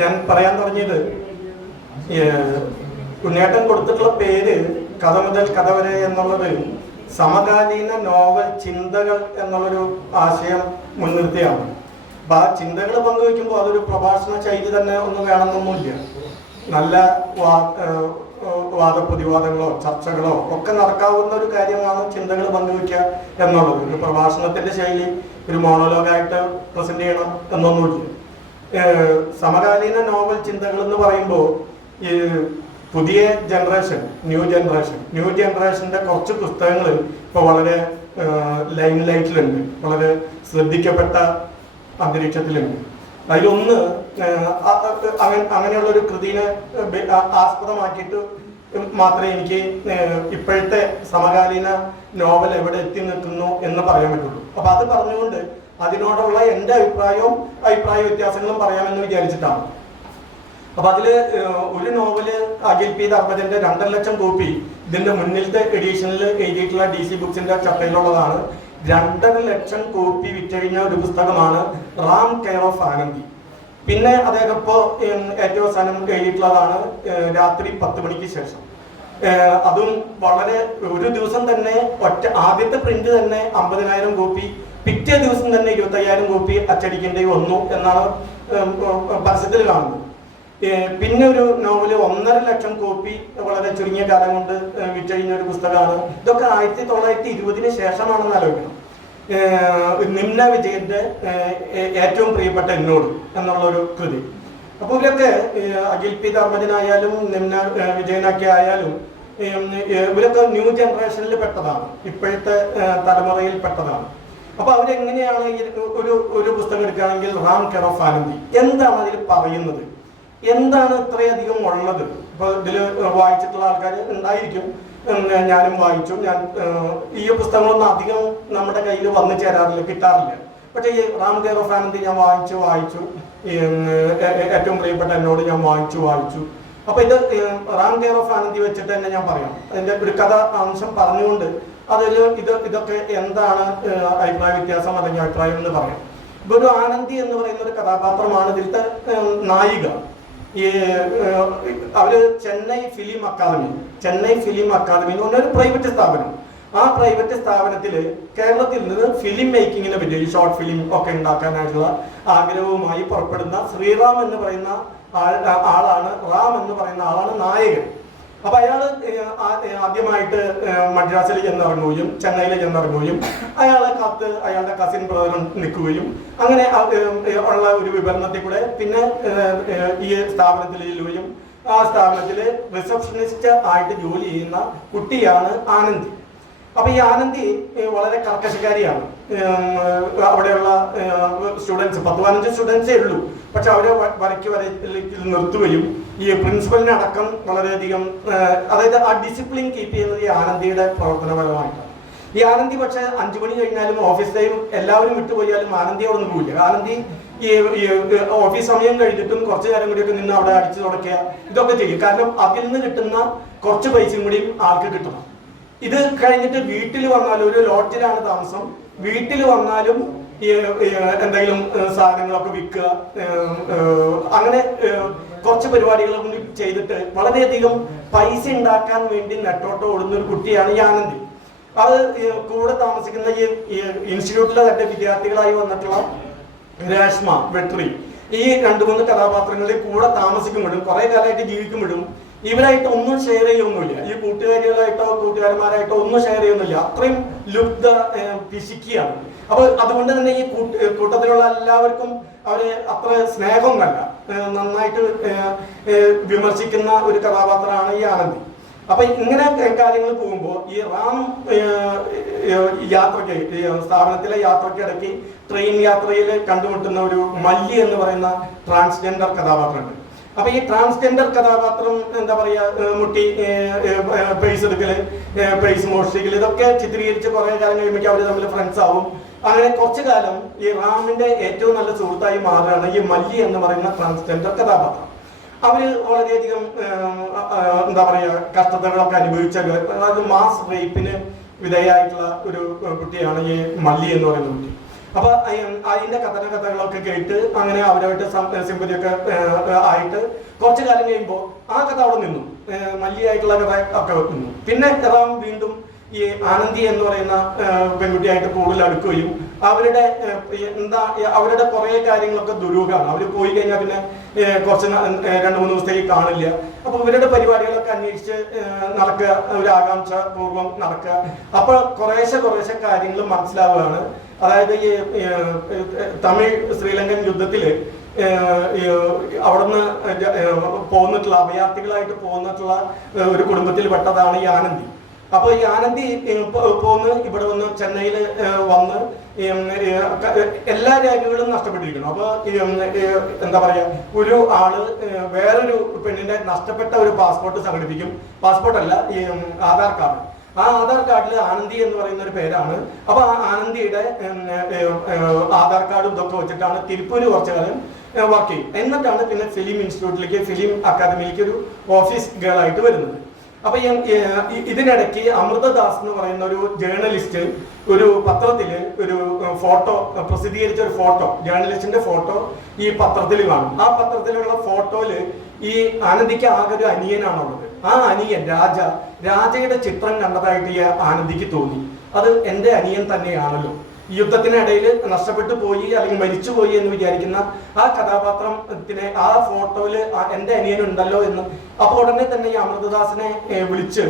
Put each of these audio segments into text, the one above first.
ഞാൻ പറയാൻ തുടങ്ങിയത് ഉണ്ണിയേട്ടൻ കൊടുത്തിട്ടുള്ള പേര് കഥ മുതൽ കഥ വരെ എന്നുള്ളത് സമകാലീന നോവൽ ചിന്തകൾ എന്നുള്ളൊരു ആശയം മുൻനിർത്തിയാണ്. അപ്പൊ ആ ചിന്തകൾ പങ്കുവെക്കുമ്പോൾ അതൊരു പ്രഭാഷണ ശൈലി തന്നെ ഒന്നും വേണമെന്നൊന്നുമില്ല. നല്ല വാദപ്രതിവാദങ്ങളോ ചർച്ചകളോ ഒക്കെ നടക്കാവുന്ന ഒരു കാര്യമാണ് ചിന്തകൾ പങ്കുവെക്കുക എന്നുള്ളത്. ഒരു പ്രഭാഷണത്തിന്റെ ശൈലി ഒരു മോണോലോഗായിട്ട് പ്രസന്റ് ചെയ്യണം എന്നൊന്നുമില്ല. സമകാലീന നോവൽ ചിന്തകൾ എന്ന് പറയുമ്പോൾ ഈ പുതിയ ജനറേഷൻ ന്യൂ ജനറേഷന്റെ കുറച്ച് പുസ്തകങ്ങൾ ഇപ്പോൾ വളരെ ലൈം ലൈറ്റിലുണ്ട്, വളരെ ശ്രദ്ധിക്കപ്പെട്ട അന്തരീക്ഷത്തിലുണ്ട്. അതിലൊന്ന് അങ്ങനെയുള്ള ഒരു കൃതിനെ ആസ്പദമാക്കിയിട്ട് മാത്രമേ എനിക്ക് ഇപ്പോഴത്തെ സമകാലീന നോവൽ എവിടെ എത്തി നിൽക്കുന്നു എന്ന് പറയാൻ പറ്റുള്ളൂ. അപ്പൊ അത് പറഞ്ഞുകൊണ്ട് അതിനോടുള്ള എൻ്റെ അഭിപ്രായ വ്യത്യാസങ്ങളും പറയാമെന്ന് വിചാരിച്ചിട്ടാണ്. അപ്പൊ അതില് ഒരു നോവല് അഖിൽ പി ധർമ്മജന്റെ 2.5 ലക്ഷം കോപ്പി ഇതിന്റെ മുന്നിലത്തെ എഡീഷനിൽ എഴുതിയിട്ടുള്ള DC ബുക്സിന്റെ ചട്ടയിലുള്ളതാണ്. 2.5 ലക്ഷം കോപ്പി വിറ്റഴിഞ്ഞ ഒരു പുസ്തകമാണ് റാം കെയർ ഓഫ് ആനന്ദി. പിന്നെ അദ്ദേഹം ഇപ്പോൾ ഏറ്റവും അവസാനം എഴുതിയിട്ടുള്ളതാണ് രാത്രി 10 മണിക്ക് ശേഷം. അതും വളരെ ഒരു ദിവസം തന്നെ ആദ്യത്തെ പ്രിന്റ് തന്നെ 50,000 കോപ്പി, പിറ്റേ ദിവസം തന്നെ 25,000 കോപ്പി അച്ചടിക്കേണ്ടി വന്നു എന്നാണ് പരസ്യത്തിൽ കാണുന്നത്. പിന്നെ ഒരു നോവല് 1.5 ലക്ഷം കോപ്പി വളരെ ചുരുങ്ങിയ കാലം കൊണ്ട് വിറ്റഴിഞ്ഞ ഒരു പുസ്തകമാണ്. ഇതൊക്കെ 1920 ശേഷമാണെന്ന് ആലോചിക്കണം. നിമ്ന വിജയന്റെ ഏറ്റവും പ്രിയപ്പെട്ട എന്നോട് എന്നുള്ള ഒരു കൃതി. അപ്പോൾ ഇവരൊക്കെ അഖിൽ പി ധർമ്മജനായാലും നിമ്ന വിജയനൊക്കെ ആയാലും ഇവരൊക്കെ ന്യൂ ജനറേഷനിൽ പെട്ടതാണ്, ഇപ്പോഴത്തെ തലമുറയിൽ പെട്ടതാണ്. അപ്പൊ അവരെങ്ങനെയാണ് ഒരു പുസ്തകം എടുക്കുകയാണെങ്കിൽ റാം കെയർ ഓഫ് ആനന്ദി എന്താണ് അതിൽ പറയുന്നത്, എന്താണ് ഇത്രയധികം ഉള്ളത്? ഇപ്പൊ ഇതിൽ വായിച്ചിട്ടുള്ള ആൾക്കാർ ഉണ്ടായിരിക്കും, ഞാനും വായിച്ചു. ഈ പുസ്തകങ്ങളൊന്നും അധികം നമ്മുടെ കയ്യിൽ വന്നു ചേരാറില്ല, കിട്ടാറില്ല. പക്ഷേ ഈ റാം കെയർ ഓഫ് ആനന്ദി ഞാൻ വായിച്ചു. ഏറ്റവും പ്രിയപ്പെട്ട എന്നോട് ഞാൻ വായിച്ചു. അപ്പൊ ഇത് റാം കെയർ ഓഫ് ആനന്ദി വെച്ചിട്ട് തന്നെ ഞാൻ പറയാം. അതിന്റെ ഒരു കഥ അംശം പറഞ്ഞുകൊണ്ട് അതിൽ ഇതൊക്കെ എന്താണ് അഭിപ്രായ വ്യത്യാസം അല്ലെങ്കിൽ അഭിപ്രായം എന്ന് പറയാം. ഇപ്പൊ ഒരു ആനന്ദി എന്ന് പറയുന്ന ഒരു കഥാപാത്രമാണ് ഇതിലത്തെ നായിക. അവര് ചെന്നൈ ഫിലിം അക്കാദമി എന്ന് പറഞ്ഞ ഒരു പ്രൈവറ്റ് സ്ഥാപനം. ആ പ്രൈവറ്റ് സ്ഥാപനത്തിൽ കേരളത്തിൽ നിന്ന് ഫിലിം മേക്കിങ്ങിനെ പറ്റി, ഈ ഷോർട്ട് ഫിലിം ഒക്കെ ഉണ്ടാക്കാനായിട്ടുള്ള ആഗ്രഹവുമായി പുറപ്പെടുന്ന ശ്രീറാം എന്ന് പറയുന്ന ആളാണ്, റാം എന്ന് പറയുന്ന ആളാണ് നായകൻ. അപ്പൊ അയാള് ആദ്യമായിട്ട് മദ്രാസിൽ ചെന്നിറങ്ങുകയും ചെന്നൈയിൽ ചെന്നിറങ്ങുകയും അയാളെ കാത്ത് അയാളുടെ കസിൻ ബ്രദർ നിൽക്കുകയും അങ്ങനെ ഉള്ള ഒരു വിവരണത്തിൽ കൂടെ പിന്നെ ഈ സ്ഥാപനത്തിൽ ചെല്ലുകയും ആ സ്ഥാപനത്തില് റിസപ്ഷനിസ്റ്റ് ആയിട്ട് ജോലി ചെയ്യുന്ന കുട്ടിയാണ് ആനന്ദി. അപ്പൊ ഈ ആനന്ദി വളരെ കർക്കശക്കാരിയാണ്. അവിടെയുള്ള സ്റ്റുഡൻസ് 10-15 സ്റ്റുഡൻസേ ഉള്ളൂ. പക്ഷെ അവരെ വരയ്ക്ക് നിർത്തുകയും ഈ പ്രിൻസിപ്പലിനെ അടക്കം വളരെയധികം, അതായത് ആ ഡിസിപ്ലിൻ കീപ്പ് ചെയ്യുന്നത് ഈ ആനന്ദിയുടെ പ്രവർത്തനപരമായിട്ടാണ്. ഈ ആനന്ദി പക്ഷെ 5 മണി കഴിഞ്ഞാലും ഓഫീസ് ടൈം എല്ലാവരും വിട്ടുപോയാലും ആനന്ദി അവിടെ നിന്ന് പോയില്ല. ആനന്ദി ഈ ഓഫീസ് സമയം കഴിഞ്ഞിട്ടും കുറച്ചു നേരം കൂടിയൊക്കെ നിന്ന് അവിടെ അടിച്ചു തുടക്കുക, ഇതൊക്കെ ചെയ്യും. കാരണം അതിൽ നിന്ന് കിട്ടുന്ന കുറച്ച് പൈസയും കൂടിയും ആൾക്ക് കിട്ടണം. ഇത് കഴിഞ്ഞിട്ട് വീട്ടിൽ വന്നാലും, ഒരു ലോഡ്ജിലാണ് താമസം, വീട്ടിൽ വന്നാലും എന്തെങ്കിലും സാധനങ്ങളൊക്കെ വിൽക്കുക, അങ്ങനെ കുറച്ച് പരിപാടികളൊക്കെ ചെയ്തിട്ട് വളരെയധികം പൈസ ഉണ്ടാക്കാൻ വേണ്ടി നെട്ടോട്ട് ഓടുന്ന ഒരു കുട്ടിയാണ് ഈ ആനന്ദി. അത് കൂടെ താമസിക്കുന്ന ഈ ഇൻസ്റ്റിറ്റ്യൂട്ടിലെ തന്നെ വിദ്യാർത്ഥികളായി വന്നിട്ടുള്ള രേഷ്മ, വെട്രി, ഈ 2-3 കഥാപാത്രങ്ങളിൽ കൂടെ താമസിക്കുമ്പോഴും കുറെ കാലമായിട്ട് ജീവിക്കുമ്പോഴും ഇവരായിട്ട് ഒന്നും ഷെയർ ചെയ്യൊന്നുമില്ല. ഈ കൂട്ടുകാരികളായിട്ടോ കൂട്ടുകാരന്മാരായിട്ടോ ഒന്നും ഷെയർ ചെയ്യുന്നില്ല. അത്രയും ലുബ്ധ പിശിക്കുകയാണ്. അപ്പൊ അതുകൊണ്ട് തന്നെ ഈ കൂട്ടത്തിലുള്ള എല്ലാവർക്കും അവര് അത്ര സ്നേഹമൊന്നല്ല, നന്നായിട്ട് വിമർശിക്കുന്ന ഒരു കഥാപാത്രമാണ് ഈ ആനന്ദി. അപ്പൊ ഇങ്ങനെ കാര്യങ്ങൾ പോകുമ്പോൾ ഈ റാം യാത്രയ്ക്ക്, സ്ഥാപനത്തിലെ യാത്രയ്ക്കിടയ്ക്ക് ട്രെയിൻ യാത്രയിൽ കണ്ടുമുട്ടുന്ന ഒരു മല്ലി എന്ന് പറയുന്ന ട്രാൻസ്ജെൻഡർ കഥാപാത്രമുണ്ട്. അപ്പൊ ഈ ട്രാൻസ്ജെൻഡർ കഥാപാത്രം എന്താ പറയാ, മുട്ടി പേഴ്സ് എടുക്കല്, പേഴ്സ് മോഷ്ടിക്കല്, ഇതൊക്കെ ചിത്രീകരിച്ച് കുറെ കാലം കഴിയുമ്പോൾ അവര് തമ്മിൽ ഫ്രണ്ട്സ് ആവും. അങ്ങനെ കുറച്ചു കാലം ഈ റാമിന്റെ ഏറ്റവും നല്ല സുഹൃത്തായി മാറുകയാണ് ഈ മല്ലി എന്ന് പറയുന്ന ട്രാൻസ്ജെൻഡർ കഥാപാത്രം. അവര് വളരെയധികം എന്താ പറയാ കഷ്ടതകളൊക്കെ അനുഭവിച്ച, അതായത് മാസ് റേപ്പിന് വിധേയമായിട്ടുള്ള ഒരു കുട്ടിയാണ് ഈ മല്ലി എന്ന് പറയുന്ന കുട്ടി. അപ്പൊ അതിന്റെ കഥകളൊക്കെ കേട്ട് അങ്ങനെ അവരുമായിട്ട് സിമ്പതിയൊക്കെ ആയിട്ട് കുറച്ചു കാലം കഴിയുമ്പോൾ ആ കഥ അവിടെ നിന്നു, മല്ലിയായിട്ടുള്ള കഥ ഒക്കെ നിന്നു. പിന്നെ റാം വീണ്ടും ഈ ആനന്ദി എന്ന് പറയുന്ന പെൺകുട്ടിയായിട്ട് കൂടുതൽ അടുക്കുകയും അവരുടെ കുറെ കാര്യങ്ങളൊക്കെ ദുരൂഹമാണ്. അവർ പോയി കഴിഞ്ഞാൽ പിന്നെ കുറച്ച് 2-3 ദിവസത്തേക്ക് കാണില്ല. അപ്പൊ ഇവരുടെ പരിപാടികളൊക്കെ അന്വേഷിച്ച് നടക്കുക, ഒരു ആകാംക്ഷ പൂർവ്വം നടക്കുക. അപ്പൊ കുറേശ്ശെ കാര്യങ്ങൾ മനസ്സിലാവുകയാണ്. അതായത് ഈ തമിഴ് ശ്രീലങ്കൻ യുദ്ധത്തില് അവിടുന്ന് പോന്നിട്ടുള്ള അഭയാർത്ഥികളായിട്ട് പോന്നിട്ടുള്ള ഒരു കുടുംബത്തിൽ പെട്ടതാണ് ഈ ആനന്ദി. അപ്പൊ ഈ ആനന്ദി പോന്ന് ഇവിടെ വന്ന് ചെന്നൈയിൽ വന്ന് എല്ലാ രേഖകളും നഷ്ടപ്പെട്ടിരിക്കുന്നു. അപ്പൊ എന്താ പറയാ, ഒരു ആള് വേറൊരു പെണ്ണിന്റെ നഷ്ടപ്പെട്ട ഒരു പാസ്പോർട്ട് സംഘടിപ്പിക്കും. പാസ്പോർട്ടല്ല, ഈ ആധാർ കാർഡ്. ആ ആധാർ കാർഡിൽ ആനന്ദി എന്ന് പറയുന്ന ഒരു പേരാണ്. അപ്പൊ ആ ആനന്ദിയുടെ ആധാർ കാർഡും ഇതൊക്കെ വെച്ചിട്ടാണ് തിരുപ്പൂര് കുറച്ചു കാലം വർക്ക് ചെയ്യും. എന്നിട്ടാണ് പിന്നെ ഫിലിം ഇൻസ്റ്റിറ്റ്യൂട്ടിലേക്ക്, ഫിലിം അക്കാദമിയിലേക്ക് ഒരു ഓഫീസ് ഗേൾ ആയിട്ട് വരുന്നത്. അപ്പൊ ഇതിനിടയ്ക്ക് അമൃതദാസ് എന്ന് പറയുന്ന ഒരു ജേർണലിസ്റ്റ് ഒരു പത്രത്തില് ഒരു ഫോട്ടോ പ്രസിദ്ധീകരിച്ച ഒരു ഫോട്ടോ, ജേർണലിസ്റ്റിന്റെ ഫോട്ടോ ഈ പത്രത്തിൽ കാണും. ആ പത്രത്തിലുള്ള ഫോട്ടോയില് ഈ ആനന്ദിക്ക് ആകെ ഒരു അനിയനാണുള്ളത്. ആ അനിയൻ രാജയുടെ ചിത്രം കണ്ടതായിട്ട് ഈ ആനന്ദിക്ക് തോന്നി. അത് എന്റെ അനിയൻ തന്നെയാണല്ലോ, യുദ്ധത്തിനിടയിൽ നഷ്ടപ്പെട്ടു പോയി അല്ലെങ്കിൽ മരിച്ചുപോയി എന്ന് വിചാരിക്കുന്ന ആ കഥാപാത്രത്തിനെ ആ ഫോട്ടോയില് എന്റെ അനിയനുണ്ടല്ലോ എന്ന്. അപ്പൊ ഉടനെ തന്നെ ഈ അമൃതദാസിനെ വിളിച്ച്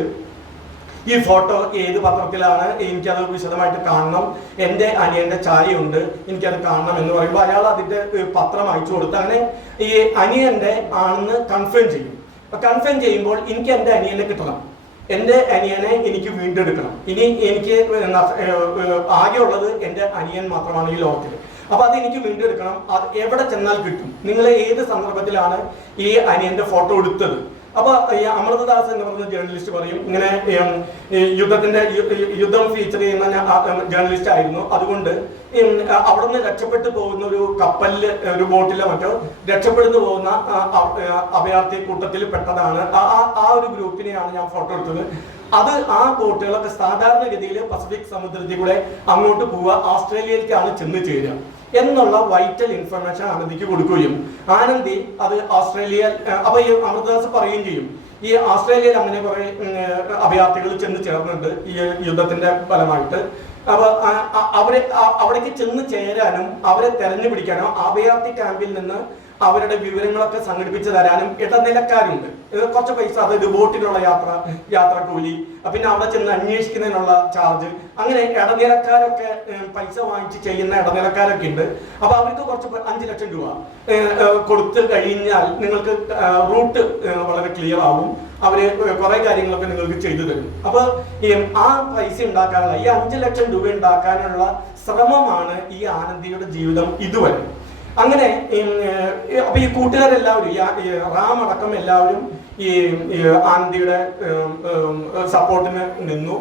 ഈ ഫോട്ടോ ഏത് പത്രത്തിലാണ്, എനിക്കത് വിശദമായിട്ട് കാണണം, എൻ്റെ അനിയന്റെ ചായയുണ്ട്, എനിക്കത് കാണണം എന്ന് പറയുമ്പോൾ അയാൾ അതിന്റെ പത്രം അയച്ചു കൊടുത്ത് അങ്ങനെ ഈ അനിയന്റെ ആണെന്ന് കൺഫേം ചെയ്യും. കൺഫേം ചെയ്യുമ്പോൾ എനിക്ക് എൻ്റെ അനിയനെ കിട്ടണം, എൻ്റെ അനിയനെ എനിക്ക് വീണ്ടെടുക്കണം. ഇനി എനിക്ക് ആകെയുള്ളത് എൻ്റെ അനിയൻ മാത്രമാണ് ഈ ലോകത്തിൽ. അപ്പൊ അത് എനിക്ക് വീണ്ടെടുക്കണം. അത് എവിടെ ചെന്നാൽ കിട്ടും? നിങ്ങൾ ഏത് സന്ദർഭത്തിലാണ് ഈ അനിയന്റെ ഫോട്ടോ എടുത്തത്? അപ്പൊ ഈ അമൃതദാസ് എന്ന് പറയുന്ന ജേർണലിസ്റ്റ് പറയും, ഇങ്ങനെ യുദ്ധം ഫീച്ചർ ചെയ്യുന്ന ജേർണലിസ്റ്റ് ആയിരുന്നു, അതുകൊണ്ട് അവിടെ നിന്ന് രക്ഷപ്പെട്ടു പോകുന്ന ഒരു കപ്പലില്, ഒരു ബോട്ടിലോ മറ്റോ രക്ഷപ്പെടുന്നു പോകുന്ന അഭയാർത്ഥി കൂട്ടത്തിൽ പെട്ടതാണ്. ആ ഒരു ഗ്രൂപ്പിനെയാണ് ഞാൻ ഫോട്ടോ എടുത്തത്. അത് ആ ബോട്ടുകളൊക്കെ സാധാരണഗതിയിൽ പസഫിക് സമുദ്രത്തിൽ കൂടെ അങ്ങോട്ട് പോവുക, ഓസ്ട്രേലിയയിലേക്കാണ് ചെന്ന് ചേരുക എന്നുള്ള വൈറ്റൽ ഇൻഫർമേഷൻ ആനന്ദിക്ക് കൊടുക്കുകയും ആനന്ദി അത് അപ്പൊ ഈ അമൃതദാസ് പറയുകയും ചെയ്യും, ഈ ഓസ്ട്രേലിയയിൽ അങ്ങനെ കുറെ അഭയാർത്ഥികൾ ചെന്ന് ചേർന്നുണ്ട് ഈ യുദ്ധത്തിന്റെ ഫലമായിട്ട്. അപ്പൊ അവിടേക്ക് ചെന്ന് ചേരാനും അവരെ തെരഞ്ഞു പിടിക്കാനും അഭയാർത്ഥി ക്യാമ്പിൽ നിന്ന് അവരുടെ വിവരങ്ങളൊക്കെ സംഘടിപ്പിച്ചു തരാനും ഇടനിലക്കാരുണ്ട്. കുറച്ച് പൈസ, അതായത് ബോട്ടിലുള്ള യാത്ര കൂലി, പിന്നെ അവിടെ ചെന്ന് അന്വേഷിക്കുന്നതിനുള്ള ചാർജ്, അങ്ങനെ ഇടനിലക്കാരൊക്കെ പൈസ വാങ്ങിച്ച് ചെയ്യുന്ന ഇടനിലക്കാരൊക്കെ ഉണ്ട്. അപ്പൊ അവർക്ക് കുറച്ച് 5 ലക്ഷം രൂപ കൊടുത്തു കഴിഞ്ഞാൽ നിങ്ങൾക്ക് റൂട്ട് വളരെ ക്ലിയർ ആവും, അവര് കുറെ കാര്യങ്ങളൊക്കെ നിങ്ങൾക്ക് ചെയ്തു തരും. അപ്പൊ ആ പൈസ ഉണ്ടാക്കാനുള്ള, ഈ 5 ലക്ഷം രൂപ ഉണ്ടാക്കാനുള്ള ശ്രമമാണ് ഈ ആനന്ദിയുടെ ജീവിതം ഇതുവരെ. അങ്ങനെ അപ്പൊ ഈ കൂട്ടുകാരെല്ലാവരും, റാം അടക്കം എല്ലാവരും ഈ ആനന്ദിയുടെ സപ്പോർട്ടിന് നിന്നു.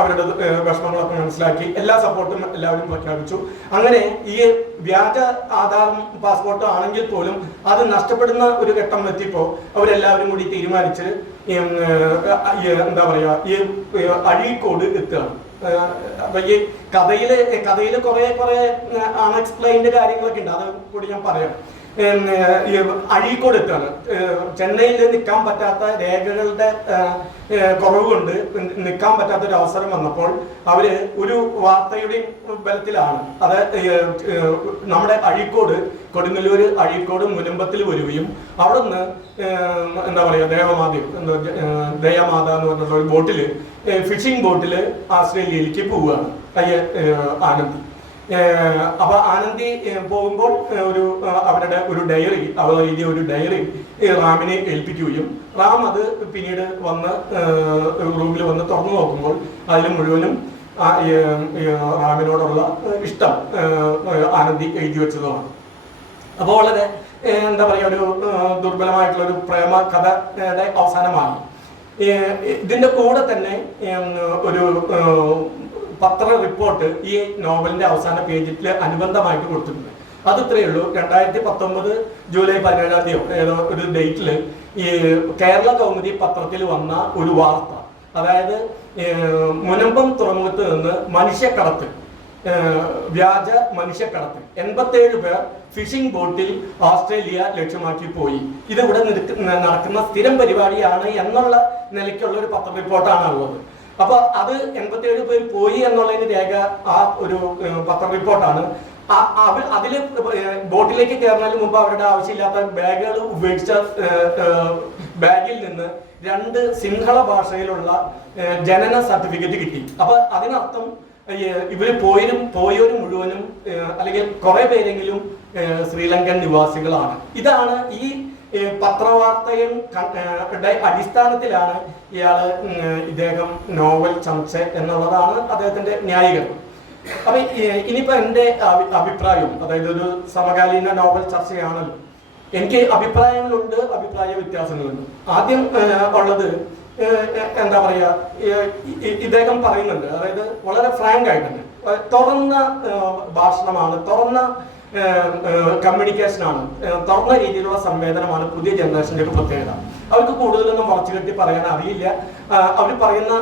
അവരുടെ വിഷമങ്ങളൊക്കെ മനസ്സിലാക്കി എല്ലാ സപ്പോർട്ടും എല്ലാവരും പ്രഖ്യാപിച്ചു. അങ്ങനെ ഈ വ്യാജ ആധാർ പാസ്പോർട്ട് ആണെങ്കിൽ പോലും അത് നഷ്ടപ്പെടുന്ന ഒരു ഘട്ടം എത്തിയപ്പോൾ അവരെല്ലാവരും കൂടി തീരുമാനിച്ച് എന്താ പറയാ, ഈ അഴീക്കോട് എത്തുകയാണ്. അപ്പൊ ഈ കഥയില് കുറെ അൺഎക്സ്പ്ലെയിൻഡ് കാര്യങ്ങളൊക്കെ ഉണ്ട്, അത് കൂടി ഞാൻ പറയാം. അഴീക്കോട് എത്തുകയാണ്. ചെന്നൈയിൽ നിൽക്കാൻ പറ്റാത്ത രേഖകളുടെ കുറവ് കൊണ്ട് നിൽക്കാൻ പറ്റാത്ത ഒരു അവസരം വന്നപ്പോൾ അവര് ഒരു വാർത്തയുടെ ബലത്തിലാണ് അത് നമ്മുടെ കൊടുങ്ങല്ലൂർ അഴീക്കോട് മുനമ്പത്തിൽ വരികയും അവിടെ നിന്ന് എന്താ പറയാ ദയാമാത എന്ന് പറഞ്ഞിട്ടുള്ള ഒരു ബോട്ടില്, ഫിഷിംഗ് ബോട്ടില് ഓസ്ട്രേലിയയിലേക്ക് പോവുകയാണ് ആനന്ദി. അപ്പൊ ആനന്ദി പോകുമ്പോൾ അവരുടെ ഒരു ഡയറി, അവർ എഴുതിയ ഒരു ഡയറി റാമിനെ ഏൽപ്പിക്കുകയും റാം അത് പിന്നീട് വന്ന് റൂമിൽ വന്ന് തുറന്നു നോക്കുമ്പോൾ അതിൽ മുഴുവനും റാമിനോടുള്ള ഇഷ്ടം ആനന്ദി എഴുതി വെച്ചതുമാണ്. അപ്പോൾ വളരെ എന്താ പറയുക, ഒരു ദുർബലമായിട്ടുള്ള ഒരു പ്രേമ കഥയുടെ അവസാനമാണ്. ഇതിന്റെ കൂടെ തന്നെ ഒരു പത്ര റിപ്പോർട്ട് ഈ നോവലിന്റെ അവസാന പേജിൽ അനുബന്ധമായിട്ട് കൊടുത്തിട്ടുണ്ട്. അത് ഇത്രയേ ഉള്ളൂ. 2019 ജൂലൈ 17 ഏതോ ഒരു ഡേറ്റിൽ ഈ കേരള കൗമുദി പത്രത്തിൽ വന്ന ഒരു വാർത്ത, അതായത് മുനമ്പം തുറമുഖത്ത് നിന്ന് മനുഷ്യക്കടത്ത് വ്യാജ മനുഷ്യക്കടത്ത്. 87 പേർ ഫിഷിംഗ് ബോട്ടിൽ ഓസ്ട്രേലിയ ലക്ഷ്യമാക്കി പോയി. ഇതിവിടെ നടക്കുന്ന സ്ഥിരം പരിപാടിയാണ് എന്നുള്ള നിലയ്ക്കുള്ള ഒരു പത്ര റിപ്പോർട്ടാണ് ഉള്ളത്. അപ്പൊ അത് 87 പേർ പോയി എന്നുള്ളതിന് രേഖ ആ ഒരു പത്ര റിപ്പോർട്ടാണ്. അതില് ബോട്ടിലേക്ക് കയറുന്നതിന് മുമ്പ് അവരുടെ ആവശ്യമില്ലാത്ത ബാഗുകൾ ഉപയോഗിച്ച ബാഗിൽ നിന്ന് 2 സിംഹള ഭാഷയിലുള്ള ജനന സർട്ടിഫിക്കറ്റ് കിട്ടി. അപ്പൊ അതിനർത്ഥം ഇവര് പോയവര് മുഴുവനും അല്ലെങ്കിൽ കുറെ പേരെങ്കിലും ശ്രീലങ്കൻ നിവാസികളാണ്. ഇതാണ് ഈ പത്രവാർത്തയും അടിസ്ഥാനത്തിലാണ് ഇദ്ദേഹം നോവൽ ചമച്ച എന്നുള്ളതാണ് അദ്ദേഹത്തിന്റെ ന്യായീകരണം. അപ്പൊ ഇനിയിപ്പോ എന്റെ അഭിപ്രായം, അതായത് ഒരു സമകാലീന നോവൽ ചർച്ചയാണല്ലോ, എനിക്ക് അഭിപ്രായങ്ങളുണ്ട്, അഭിപ്രായ വ്യത്യാസങ്ങളുണ്ട്. ആദ്യം ഉള്ളത് എന്താ പറയാ, ഇദ്ദേഹം പറയുന്നുണ്ട്, അതായത് വളരെ ഫ്രാങ്ക് ആയിട്ട് തന്നെ തുറന്ന ഭാഷണമാണ്, തുറന്ന കമ്മ്യൂണിക്കേഷനാണ്, തുറന്ന രീതിയിലുള്ള സംവേദനമാണ് പുതിയ ജനറേഷന്റെ ഒരു പ്രത്യേകത. അവർക്ക് കൂടുതലൊന്നും വളച്ചു കെട്ടി പറയാൻ അറിയില്ല. അവർ പറയുന്ന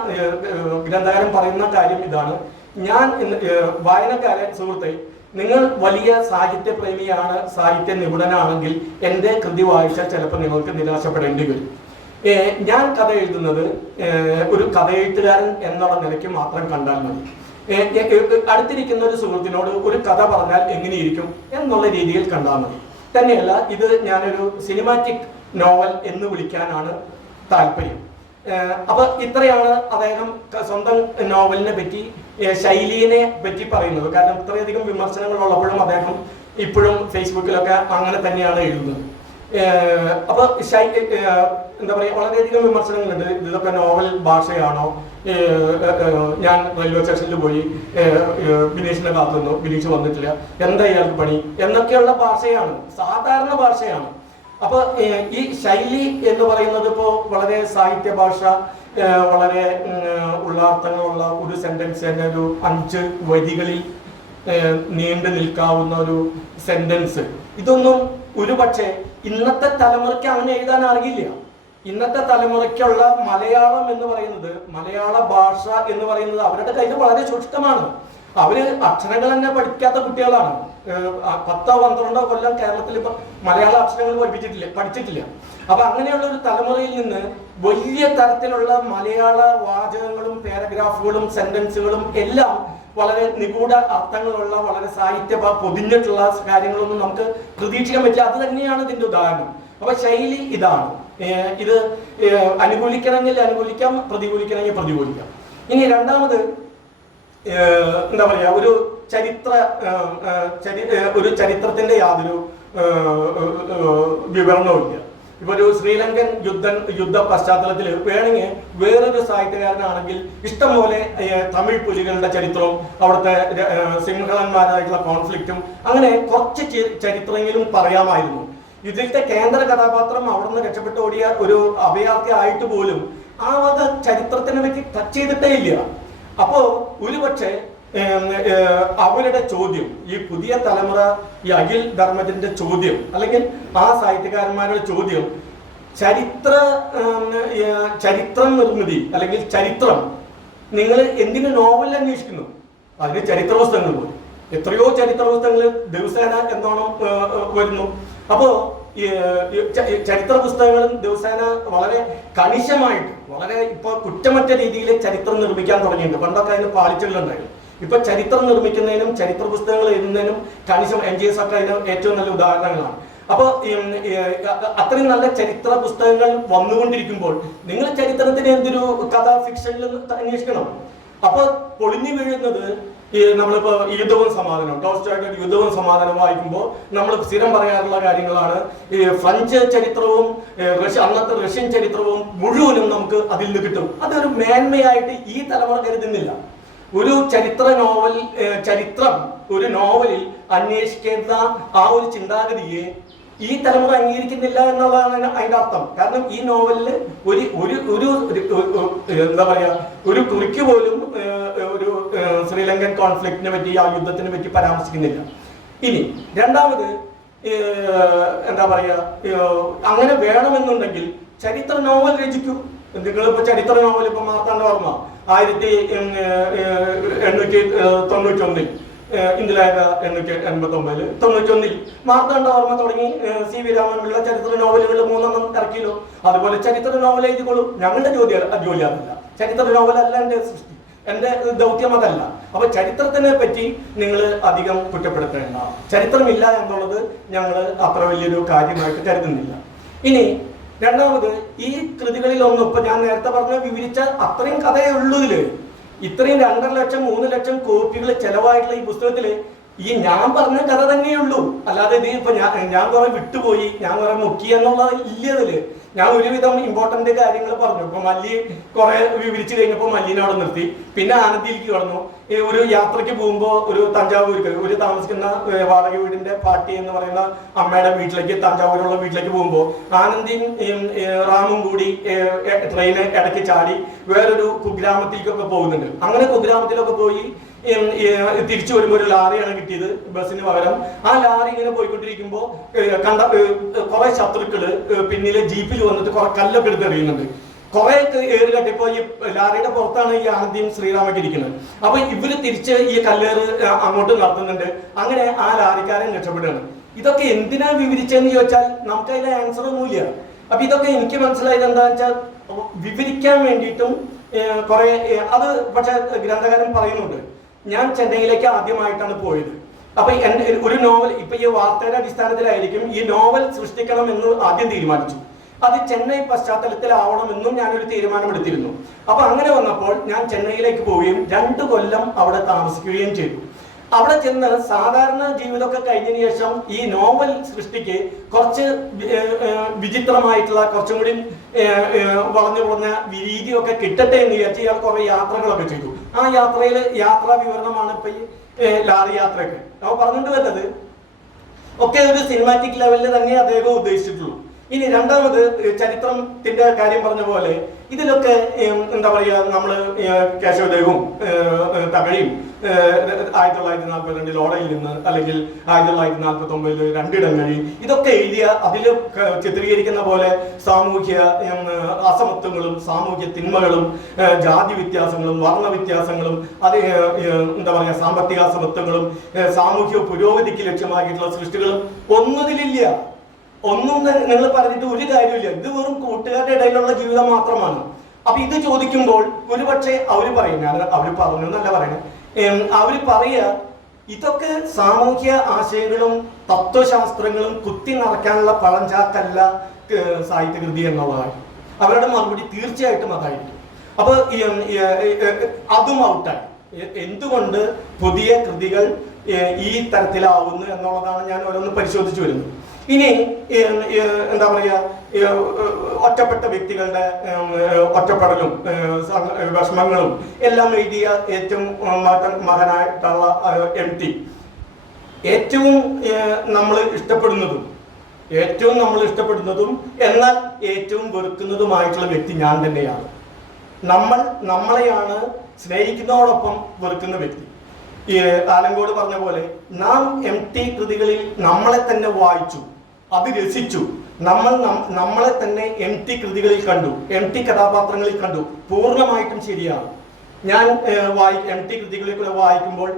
ഗ്രന്ഥകാരൻ പറയുന്ന കാര്യം ഇതാണ്: ഞാൻ വായനക്കാരെ സുഹൃത്തെ, നിങ്ങൾ വലിയ സാഹിത്യ പ്രേമിയാണ്, സാഹിത്യ നിപുണനാണെങ്കിൽ എൻ്റെ കൃതി വായിച്ചാൽ ചിലപ്പോൾ നിങ്ങൾക്ക് നിരാശപ്പെടേണ്ടി വരും. ഞാൻ കഥ എഴുതുന്നത് ഒരു കഥയെഴുത്തുകാരൻ എന്നുള്ള നിലയ്ക്ക് മാത്രം കണ്ടാൽ മതി. അടുത്തിരിക്കുന്ന ഒരു സുഹൃത്തിനോട് ഒരു കഥ പറഞ്ഞാൽ എങ്ങനെയിരിക്കും എന്നുള്ള രീതിയിൽ കണ്ടാൽ മതി. തന്നെയല്ല, ഇത് ഞാനൊരു സിനിമാറ്റിക് നോവൽ എന്ന് വിളിക്കാനാണ് താല്പര്യം. അപ്പൊ ഇത്രയാണ് അദ്ദേഹം സ്വന്തം നോവലിനെ പറ്റി, ശൈലിയെ പറ്റി പറയുന്നത്. കാരണം ഇത്രയധികം വിമർശനങ്ങൾ ഉള്ളപ്പോഴും അദ്ദേഹം ഇപ്പോഴും ഫേസ്ബുക്കിലൊക്കെ അങ്ങനെ തന്നെയാണ് എഴുതുന്നത്. അപ്പൊ എന്താ പറയാ, വളരെയധികം വിമർശനങ്ങളുണ്ട്. ഇതൊക്കെ നോവൽ ഭാഷയാണോ, ഞാൻ റെയിൽവേ സ്റ്റേഷനിൽ പോയി ബിനീഷിനെ കാത്തുനിന്നു, ബിനീഷ് വന്നിട്ടില്ല, എന്താ ഇയാൾക്ക് പണി എന്നൊക്കെയുള്ള ഭാഷയാണ്, സാധാരണ ഭാഷയാണ്. അപ്പൊ ഈ ശൈലി എന്ന് പറയുന്നത് ഇപ്പോ വളരെ സാഹിത്യ ഭാഷ, വളരെ ഉള്ളാർത്ഥങ്ങളുള്ള ഒരു സെന്റൻസ് തന്നെ ഒരു 5 വരികളിൽ നീണ്ടു നിൽക്കാവുന്ന ഒരു സെന്റൻസ്, ഇതൊന്നും ഒരുപക്ഷെ ഇന്നത്തെ തലമുറയ്ക്ക് അങ്ങനെ എഴുതാൻ അറിയില്ല. ഇന്നത്തെ തലമുറയ്ക്കുള്ള മലയാളം എന്ന് പറയുന്നത്, മലയാള ഭാഷ എന്ന് പറയുന്നത് അവരുടെ കയ്യിൽ വളരെ സൂക്ഷ്മമാണ്. അവര് അക്ഷരങ്ങൾ തന്നെ പഠിക്കാത്ത കുട്ടികളാണ്. 10-12 കൊല്ലം കേരളത്തിൽ ഇപ്പൊ മലയാള അക്ഷരങ്ങൾ പഠിച്ചിട്ടില്ല. അപ്പൊ അങ്ങനെയുള്ള ഒരു തലമുറയിൽ നിന്ന് വലിയ തരത്തിലുള്ള മലയാള വാചകങ്ങളും പാരഗ്രാഫുകളും സെന്റൻസുകളും എല്ലാം വളരെ നിഗൂഢ അർത്ഥങ്ങളുള്ള, വളരെ സാഹിത്യ പൊതിഞ്ഞിട്ടുള്ള കാര്യങ്ങളൊന്നും നമുക്ക് പ്രതീക്ഷിക്കാൻ പറ്റില്ല. അത് തന്നെയാണ് ഇതിന്റെ ഉദാഹരണം. അപ്പൊ ശൈലി ഇതാണ്. ഇത് അനുകൂലിക്കണമെങ്കിൽ അനുകൂലിക്കാം, പ്രതികൂലിക്കണമെങ്കിൽ പ്രതികൂലിക്കാം. ഇനി രണ്ടാമത് എന്താ പറയാ, ഒരു ചരിത്രത്തിന്റെ യാതൊരു വിവരണവും ഇല്ല. ഇപ്പൊ ഒരു ശ്രീലങ്കൻ യുദ്ധ പശ്ചാത്തലത്തിൽ വേണമെങ്കിൽ വേറൊരു സാഹിത്യകാരനാണെങ്കിൽ ഇഷ്ടംപോലെ തമിഴ് പുലികളുടെ ചരിത്രവും അവിടുത്തെ സിംഹളന്മാരായിട്ടുള്ള കോൺഫ്ലിക്റ്റും അങ്ങനെ കുറച്ച് ചരിത്രമെങ്കിലും പറയാമായിരുന്നു. ഇതിലത്തെ കേന്ദ്ര കഥാപാത്രം അവിടെ നിന്ന് രക്ഷപ്പെട്ടു ഓടിയ ഒരു അഭയാർത്ഥി ആയിട്ട് പോലും ആ വക ചരിത്രത്തിനെ പറ്റി ടച്ച് ചെയ്തിട്ടേ ഇല്ല. അപ്പോ ഒരുപക്ഷെ അവരുടെ ചോദ്യം, ഈ പുതിയ തലമുറ, ഈ അഖിൽ ധർമ്മജന്റെ ചോദ്യം, അല്ലെങ്കിൽ ആ സാഹിത്യകാരന്മാരുടെ ചോദ്യം, ചരിത്രം നിർമ്മിതി അല്ലെങ്കിൽ ചരിത്രം നിങ്ങൾ എന്തിനു നോവൽ അന്വേഷിക്കുന്നു? അതിന് ചരിത്ര പുസ്തകങ്ങൾ പോലും, എത്രയോ ചരിത്ര പുസ്തകങ്ങൾ ദിവസേന എന്നോണം വരുന്നു. അപ്പോ ചരിത്ര പുസ്തകങ്ങളും ദിവസേന വളരെ കണിശമായിട്ട്, വളരെ ഇപ്പൊ കുറ്റമറ്റ രീതിയിൽ ചരിത്രം നിർമ്മിക്കാൻ തുടങ്ങിയിട്ടുണ്ട്. പണ്ടൊക്കെ അതിന് പാളിച്ചകളുണ്ടായിരുന്നു. ഇപ്പൊ ചരിത്രം നിർമ്മിക്കുന്നതിനും ചരിത്ര പുസ്തകങ്ങൾ എഴുതുന്നതിനും കണിശം NGS ഒക്കെ അതിന് ഏറ്റവും നല്ല ഉദാഹരണങ്ങളാണ്. അപ്പോൾ അത്രയും നല്ല ചരിത്ര പുസ്തകങ്ങൾ വന്നുകൊണ്ടിരിക്കുമ്പോൾ നിങ്ങൾ ചരിത്രത്തിന് എന്തൊരു കഥ ഫിക്ഷനിൽ അന്വേഷിക്കണം. അപ്പൊ പൊളിഞ്ഞു വീഴുന്നത് നമ്മളിപ്പോ യുദ്ധവും സമാധാനവും, ടോൾസ്റ്റോയുടെ യുദ്ധവും സമാധാനവും വായിക്കുമ്പോൾ നമ്മൾ സ്ഥിരം പറയാറുള്ള കാര്യങ്ങളാണ്. ഈ ഫ്രഞ്ച് ചരിത്രവും അന്നത്തെ റഷ്യൻ ചരിത്രവും മുഴുവനും നമുക്ക് അതിൽ നിന്ന് കിട്ടും. അതൊരു മേന്മയായിട്ട് ഈ തലമുറ കരുതുന്നില്ല. ഒരു ചരിത്രം ഒരു നോവലിൽ അന്വേഷിക്കേണ്ട ആ ഒരു ചിന്താഗതിയെ ഈ തലമുറ അംഗീകരിക്കുന്നില്ല എന്നുള്ളതാണ് അതിന്റെ അർത്ഥം. കാരണം ഈ നോവലില് ഒരു എന്താ പറയാ, ഒരു കുറിക്ക് പോലും ഒരു ശ്രീലങ്കൻ കോൺഫ്ലിക്റ്റിനെ പറ്റി, ആ യുദ്ധത്തിനെ പറ്റി പരാമർശിക്കുന്നില്ല. ഇനി രണ്ടാമത് എന്താ പറയാ, അങ്ങനെ വേണമെന്നുണ്ടെങ്കിൽ ചരിത്ര നോവൽ രചിക്കൂ. നിങ്ങളിപ്പോ ചരിത്ര നോവൽ ഇപ്പൊ മാർത്താണ്ഡവർമ്മ 1891 ഇന്ദിരാഗ 889 91 മാർത്താണ്ഡവർമ്മ തുടങ്ങി സി വി രാമൻപിള്ള ചരിത്ര നോവലുകൾ 3 ഇറക്കിയല്ലോ. അതുപോലെ ചരിത്ര നോവൽ എഴുതിക്കോളും. ഞങ്ങളുടെ ജോലി അതല്ല, ചരിത്ര നോവലല്ല എൻ്റെ സൃഷ്ടി, എൻ്റെ ദൗത്യം അതല്ല. അപ്പൊ ചരിത്രത്തിനെ പറ്റി നിങ്ങൾ അധികം കുറ്റപ്പെടുത്തേണ്ട. ചരിത്രമില്ല എന്നുള്ളത് ഞങ്ങൾ അത്ര വലിയൊരു കാര്യമായിട്ട് കരുതുന്നില്ല. ഇനി രണ്ടാമത്, ഈ കൃതികളിലൊന്നും ഇപ്പൊ ഞാൻ നേരത്തെ പറഞ്ഞ വിവരിച്ച അത്രയും കഥയേ ഉള്ളൂ. ഇതില് ഇത്രയും 2.5 ലക്ഷം 3 ലക്ഷം കോപ്പികൾ ചെലവായിട്ടുള്ള ഈ പുസ്തകത്തില് ഈ ഞാൻ പറഞ്ഞ കഥ തന്നെയുള്ളൂ. അല്ലാതെ ഇത് ഇപ്പൊ ഞാൻ കുറെ വിട്ടുപോയി, ഞാൻ കുറെ മുക്കി എന്നുള്ളത് ഇല്ല ഇതില്. ഞാൻ ഒരുവിധം ഇമ്പോർട്ടന്റ് കാര്യങ്ങൾ പറഞ്ഞു. ഇപ്പൊ മല്ലി കുറെ വിവരിച്ചു കഴിഞ്ഞപ്പോൾ മല്ലിനെ അവിടെ നിർത്തി. പിന്നെ ആനന്ദിയിലേക്ക് കടന്നു. ഒരു യാത്രയ്ക്ക് പോകുമ്പോൾ ഒരു തഞ്ചാവൂർക്ക് ഒരു താമസിക്കുന്ന വാടക വീടിന്റെ പാട്ടി എന്ന് പറയുന്ന അമ്മയുടെ വീട്ടിലേക്ക്, തഞ്ചാവൂരുള്ള വീട്ടിലേക്ക് പോകുമ്പോൾ ആനന്ദിയും റാമും കൂടി ട്രെയിന് ഇടയ്ക്ക് ചാടി വേറൊരു കുഗ്രാമത്തിലേക്കൊക്കെ പോകുന്നുണ്ട്. അങ്ങനെ കുഗ്രാമത്തിലൊക്കെ പോയി തിരിച്ചു വരുമ്പോൾ ഒരു ലാറിയാണ് കിട്ടിയത് ബസ്സിന് പകരം. ആ ലാറി ഇങ്ങനെ പോയിക്കൊണ്ടിരിക്കുമ്പോൾ കണ്ട കുറെ ശത്രുക്കള് പിന്നിലെ ജീപ്പിൽ വന്നിട്ട് കുറെ കല്ലൊക്കെ എടുത്തെറിയുന്നുണ്ട്. കുറെ ഏറ് കട്ടിപ്പോ ഈ ലാറിയുടെ പുറത്താണ് ഈ ആനന്ദിയും ശ്രീറാമൊക്കെ ഇരിക്കുന്നത്. അപ്പൊ ഇവര് തിരിച്ച് ഈ കല്ലേറ് അങ്ങോട്ട് നടത്തുന്നുണ്ട്. അങ്ങനെ ആ ലാറിക്കാരൻ രക്ഷപ്പെടുകയാണ്. ഇതൊക്കെ എന്തിനാ വിവരിച്ചെന്ന് ചോദിച്ചാൽ നമുക്ക് അതിലെ ആൻസർ ഒന്നുമില്ല. അപ്പൊ ഇതൊക്കെ എനിക്ക് മനസ്സിലായത് എന്താ വെച്ചാൽ വിവരിക്കാൻ വേണ്ടിയിട്ടും കുറെ അത്. പക്ഷെ ഗ്രന്ഥകാരൻ പറയുന്നുണ്ട്, ഞാൻ ചെന്നൈയിലേക്ക് ആദ്യമായിട്ടാണ് പോയത്. അപ്പൊ ഒരു നോവൽ ഇപ്പൊ ഈ വാർത്തയുടെ അടിസ്ഥാനത്തിലായിരിക്കും ഈ നോവൽ സൃഷ്ടിക്കണം എന്ന് ആദ്യം തീരുമാനിച്ചു. അത് ചെന്നൈ പശ്ചാത്തലത്തിലാവണമെന്നും ഞാനൊരു തീരുമാനമെടുത്തിരുന്നു. അപ്പൊ അങ്ങനെ വന്നപ്പോൾ ഞാൻ ചെന്നൈയിലേക്ക് പോവുകയും 2 കൊല്ലം അവിടെ താമസിക്കുകയും ചെയ്തു. അവിടെ ചെന്ന് സാധാരണ ജീവിതമൊക്കെ കഴിഞ്ഞതിന് ശേഷം ഈ നോവൽ സൃഷ്ടിക്ക് കുറച്ച് വിചിത്രമായിട്ടുള്ള കുറച്ചും കൂടി വളഞ്ഞു വളഞ്ഞ രീതിയൊക്കെ കിട്ടട്ടെ എന്ന് വിചാരിച്ച് ഇയാൾ കുറെ യാത്രകളൊക്കെ ചെയ്തു. ആ യാത്രയിൽ യാത്രാ വിവരണമാണ് ഇപ്പൊ ഈ ലാറി യാത്രയൊക്കെ. അവ പറഞ്ഞിട്ട് വരുന്നത് ഒക്കെ ഒരു സിനിമാറ്റിക് ലെവലിൽ തന്നെ അദ്ദേഹം ഉദ്ദേശിച്ചിട്ടുള്ളൂ. ഇനി രണ്ടാമത്, ചരിത്രത്തിന്റെ കാര്യം പറഞ്ഞ പോലെ ഇതിലൊക്കെ എന്താ പറയുക, നമ്മള് കേശവദേവും തകഴിയും 1942 ഓടയിൽ നിന്ന് അല്ലെങ്കിൽ 1949 രണ്ടിടങ്ങളിൽ ഇതൊക്കെ എഴുതിയ അതിൽ ചിത്രീകരിക്കുന്ന പോലെ സാമൂഹ്യ അസമത്വങ്ങളും സാമൂഹ്യ തിന്മകളും ജാതി വ്യത്യാസങ്ങളും വർണ്ണ വ്യത്യാസങ്ങളും അത് എന്താ പറയുക സാമ്പത്തിക അസമത്വങ്ങളും സാമൂഹ്യ പുരോഗതിക്ക് ലക്ഷ്യമാക്കിയിട്ടുള്ള സൃഷ്ടികളും ഒന്നുതിലില്ല. ഒന്നും നിങ്ങൾ പറഞ്ഞിട്ട് ഒരു കാര്യമില്ല. ഇത് വെറും കൂട്ടുകാരുടെ ഇടയിലുള്ള ജീവിതം മാത്രമാണ്. അപ്പൊ ഇത് ചോദിക്കുമ്പോൾ ഒരുപക്ഷെ അവര് പറയും, ഞാൻ അവര് പറഞ്ഞു എന്നല്ല പറയണേ, അവര് പറയുക ഇതൊക്കെ സാമൂഹ്യ ആശയങ്ങളും തത്വശാസ്ത്രങ്ങളും കുത്തി നിറയ്ക്കാനുള്ള പഴഞ്ചാക്കല്ല സാഹിത്യകൃതി എന്നുള്ളതാണ് അവരുടെ മറുപടി. തീർച്ചയായിട്ടും അതായിരിക്കും. അപ്പൊ അതും ഔട്ടായി. എന്തുകൊണ്ട് പുതിയ കൃതികൾ ഈ തരത്തിലാവുന്നു എന്നുള്ളതാണ് ഞാൻ ഓരോന്ന് പരിശോധിച്ചു വരുന്നത്. ഇനി എന്താ പറയുക, ഒറ്റപ്പെട്ട വ്യക്തികളുടെ ഒറ്റപ്പെടലും വിഷമങ്ങളും എല്ലാം എഴുതിയ ഏറ്റവും മകനായിട്ടുള്ള MT, ഏറ്റവും നമ്മൾ ഇഷ്ടപ്പെടുന്നതും എന്നാൽ ഏറ്റവും വെറുക്കുന്നതുമായിട്ടുള്ള വ്യക്തി ഞാൻ തന്നെയാണ്. നമ്മളെയാണ് സ്നേഹിക്കുന്നതോടൊപ്പം വെറുക്കുന്ന വ്യക്തി. ആലങ്കോട് പറഞ്ഞ പോലെ നാം MT കൃതികളിൽ നമ്മളെ തന്നെ വായിച്ചു, അത് രസിച്ചു. നമ്മളെ തന്നെ MT കൃതികളിൽ കണ്ടു, MT കഥാപാത്രങ്ങളിൽ കണ്ടു. പൂർണ്ണമായിട്ടും ശരിയാണ്. ഞാൻ MT കൃതികളെ വായിക്കുമ്പോൾ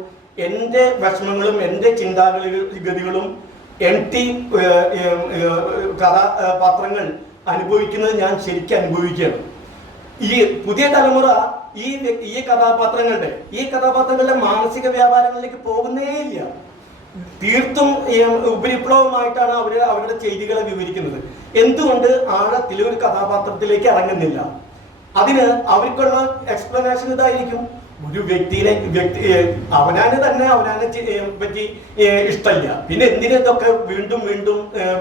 എൻ്റെ വിഷമങ്ങളും എൻ്റെ ചിന്താഗതികളും MT കഥാപാത്രങ്ങൾ അനുഭവിക്കുന്നത് ഞാൻ ശരിക്കും അനുഭവിക്കുകയാണ്. ഈ പുതിയ തലമുറ ഈ കഥാപാത്രങ്ങളുടെ മാനസിക വ്യാപാരങ്ങളിലേക്ക് പോകുന്നേ ഇല്ല. തീർത്തും ഉപരിപ്ലവമായിട്ടാണ് അവരുടെ ചെയ്തികളെ വിവരിക്കുന്നത്. എന്തുകൊണ്ട് ആഴത്തിൽ ഒരു കഥാപാത്രത്തിലേക്ക് ഇറങ്ങുന്നില്ല? അതിന് അവർക്കുള്ള എക്സ്പ്ലനേഷൻ ഇതായിരിക്കും. ഒരു വ്യക്തിയെ അവനാനെ പറ്റി ഇഷ്ടമില്ല, പിന്നെ എന്തിനൊക്കെ വീണ്ടും